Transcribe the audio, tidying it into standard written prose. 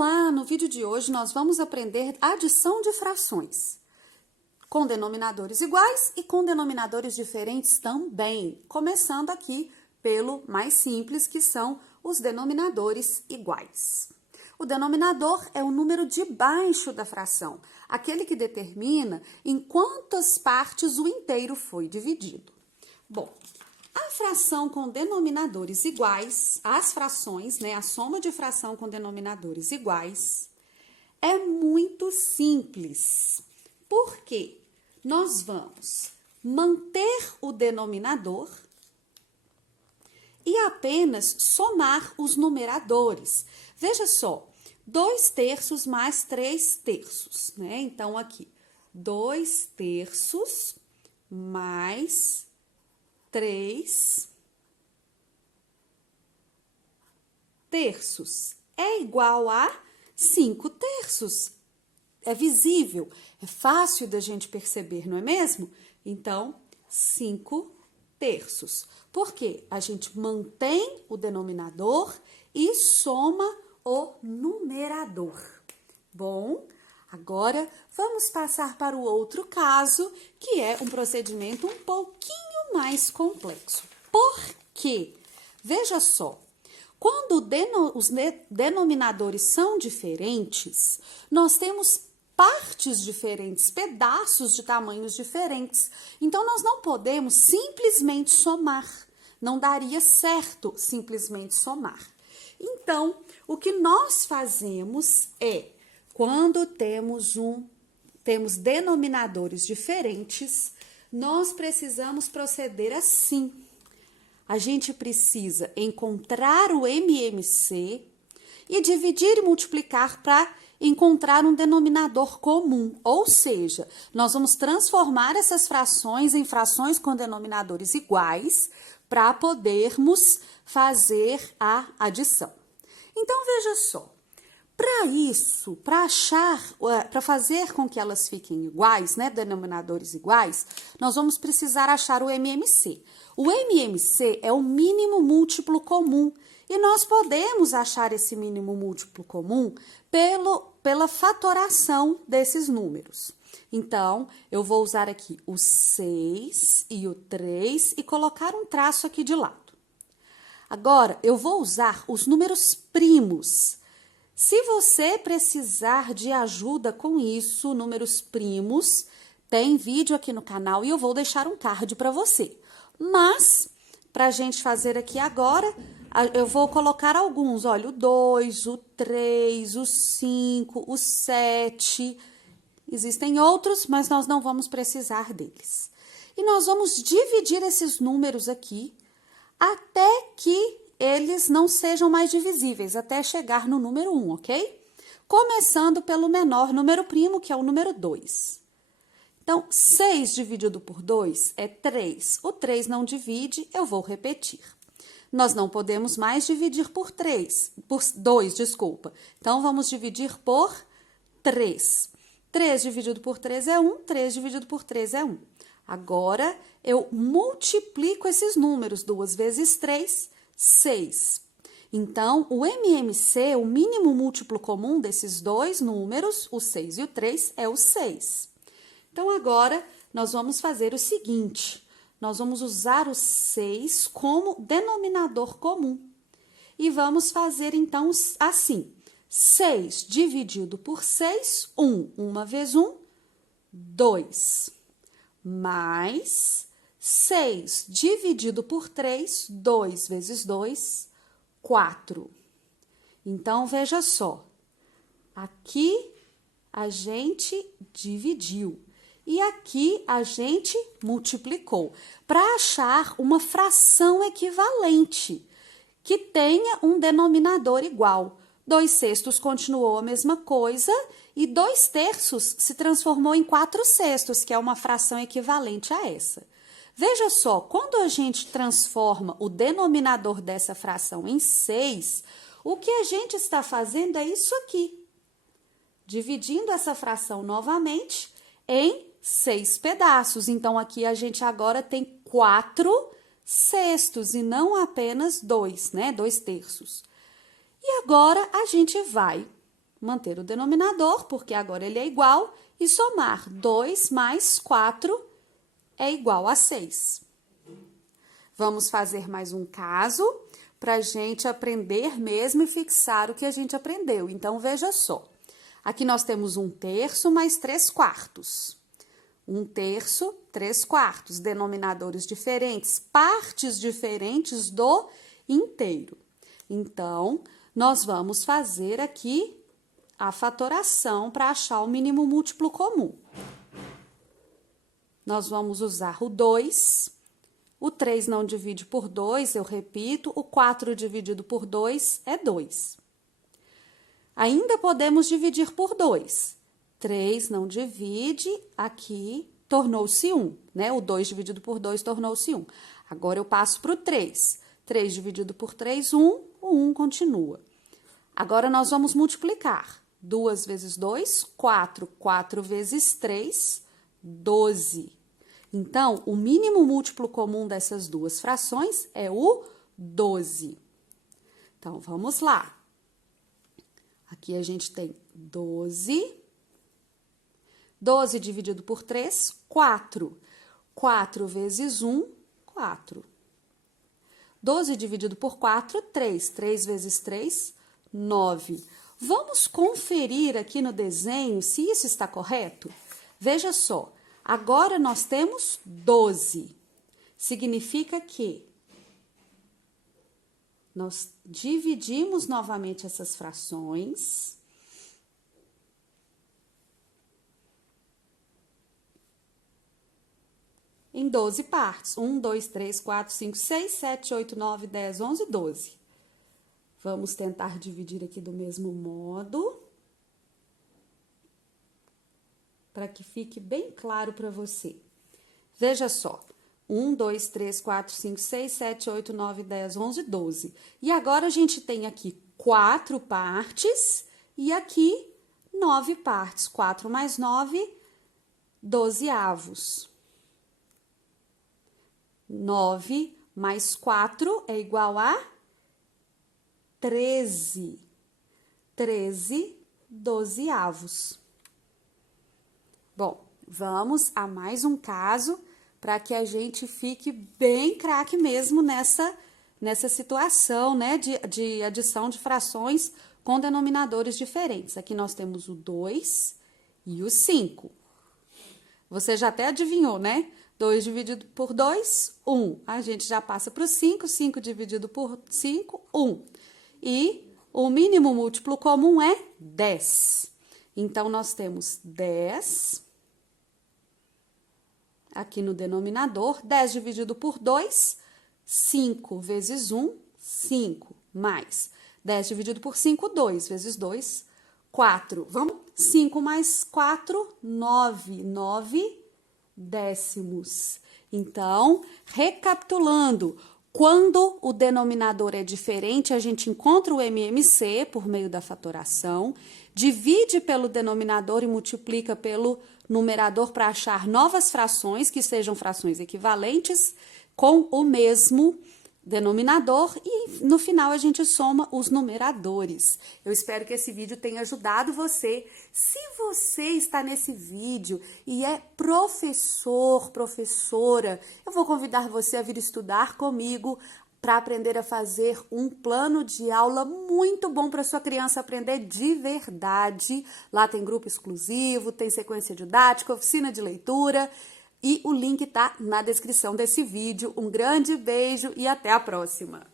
Olá! No vídeo de hoje nós vamos aprender adição de frações, com denominadores iguais e com denominadores diferentes também, começando aqui pelo mais simples, que são os denominadores iguais. O denominador é o número de baixo da fração, aquele que determina em quantas partes o inteiro foi dividido. Bom, a fração com denominadores iguais, as frações, né, a soma de fração com denominadores iguais, é muito simples. Por quê? Nós vamos manter o denominador e apenas somar os numeradores. Veja só, 2/3 mais 3/3, né? Então, aqui, 2/3 mais 3/3 é igual a 5/3. É visível, é fácil da gente perceber, não é mesmo? Então, 5/3. Por quê? A gente mantém o denominador e soma o numerador. Bom, agora vamos passar para o outro caso, que é um procedimento um pouquinho mais complexo. Por quê? Veja só, quando os denominadores são diferentes, nós temos partes diferentes, pedaços de tamanhos diferentes. Então, nós não podemos simplesmente somar. Não daria certo simplesmente somar. Então, o que nós fazemos é, quando temos denominadores diferentes, nós precisamos proceder assim. A gente precisa encontrar o MMC e dividir e multiplicar para encontrar um denominador comum. Ou seja, nós vamos transformar essas frações em frações com denominadores iguais para podermos fazer a adição. Então, veja só. Para isso, para fazer com que elas fiquem iguais, né, denominadores iguais, nós vamos precisar achar o MMC. O MMC é o mínimo múltiplo comum e nós podemos achar esse mínimo múltiplo comum pela fatoração desses números. Então, eu vou usar aqui o 6 e o 3 e colocar um traço aqui de lado. Agora, eu vou usar os números primos. Se você precisar de ajuda com isso, números primos, tem vídeo aqui no canal e eu vou deixar um card para você. Mas, para a gente fazer aqui agora, eu vou colocar alguns, olha, o 2, o 3, o 5, o 7. Existem outros, mas nós não vamos precisar deles. E nós vamos dividir esses números aqui até que eles não sejam mais divisíveis, até chegar no número 1, ok? Começando pelo menor número primo, que é o número 2. Então, 6 dividido por 2 é 3. O 3 não divide, eu vou repetir. Nós não podemos mais dividir por 2, desculpa. Então, vamos dividir por 3. 3 dividido por 3 é 1, 3 dividido por 3 é 1. Agora, eu multiplico esses números, 2 vezes 3, 6. Então, o MMC, o mínimo múltiplo comum desses dois números, o 6 e o 3, é o 6. Então, agora, nós vamos fazer o seguinte, nós vamos usar o 6 como denominador comum. E vamos fazer, então, assim, 6 dividido por 6, 1. 1 vezes 1, 2. Mais 6 dividido por 3, 2 vezes 2, 4. Então, veja só, aqui a gente dividiu e aqui a gente multiplicou para achar uma fração equivalente que tenha um denominador igual. 2/6 continuou a mesma coisa e 2/3 se transformou em 4/6, que é uma fração equivalente a essa. Veja só, quando a gente transforma o denominador dessa fração em 6, o que a gente está fazendo é isso aqui. Dividindo essa fração novamente em 6 pedaços. Então, aqui a gente agora tem 4/6 e não apenas 2, né? 2/3. E agora, a gente vai manter o denominador, porque agora ele é igual, e somar 2 mais 4 é igual a 6. Vamos fazer mais um caso para a gente aprender mesmo e fixar o que a gente aprendeu. Então, veja só. Aqui nós temos 1/3 mais 3/4. 1/3, 3/4, denominadores diferentes, partes diferentes do inteiro. Então, nós vamos fazer aqui a fatoração para achar o mínimo múltiplo comum. Nós vamos usar o 2, o 3 não divide por 2, eu repito, o 4 dividido por 2 é 2. Ainda podemos dividir por 2. 3 não divide, aqui tornou-se 1, né? O 2 dividido por 2 tornou-se 1. Agora eu passo para o 3. 3 dividido por 3, 1, o 1 continua. Agora nós vamos multiplicar. 2 vezes 2, 4. 4 vezes 3, 12. Então, o mínimo múltiplo comum dessas duas frações é o 12. Então, vamos lá. Aqui a gente tem 12. 12 dividido por 3, 4. 4 vezes 1, 4. 12 dividido por 4, 3. 3 vezes 3, 9. Vamos conferir aqui no desenho se isso está correto? Veja só, agora nós temos 12. Significa que nós dividimos novamente essas frações. Em 12 partes. 1, 2, 3, 4, 5, 6, 7, 8, 9, 10, 11, 12. Vamos tentar dividir aqui do mesmo modo, para que fique bem claro para você. Veja só, 1, 2, 3, 4, 5, 6, 7, 8, 9, 10, 11, 12. E agora a gente tem aqui 4 partes e aqui 9 partes. 4 mais 9, 12avos. 9 mais 4 é igual a 13. 13 12avos. Bom, vamos a mais um caso para que a gente fique bem craque mesmo nessa situação, né, de adição de frações com denominadores diferentes. Aqui nós temos o 2 e o 5. Você já até adivinhou, né? 2 dividido por 2, 1. A gente já passa para o 5. 5 dividido por 5, 1. E o mínimo múltiplo comum é 10. Então, nós temos 10 aqui no denominador. 10 dividido por 2, 5 vezes 1, 5. Mais 10 dividido por 5, 2 vezes 2, 4. Vamos? 5 mais 4, 9. 9 décimos. Então, recapitulando, quando o denominador é diferente, a gente encontra o MMC por meio da fatoração, divide pelo denominador e multiplica pelo numerador para achar novas frações, que sejam frações equivalentes, com o mesmo denominador, e no final a gente soma os numeradores. Eu espero que esse vídeo tenha ajudado você. Se você está nesse vídeo e é professor, professora, eu vou convidar você a vir estudar comigo para aprender a fazer um plano de aula muito bom para sua criança aprender de verdade. Lá tem grupo exclusivo, tem sequência didática, oficina de leitura. E o link tá na descrição desse vídeo. Um grande beijo e até a próxima!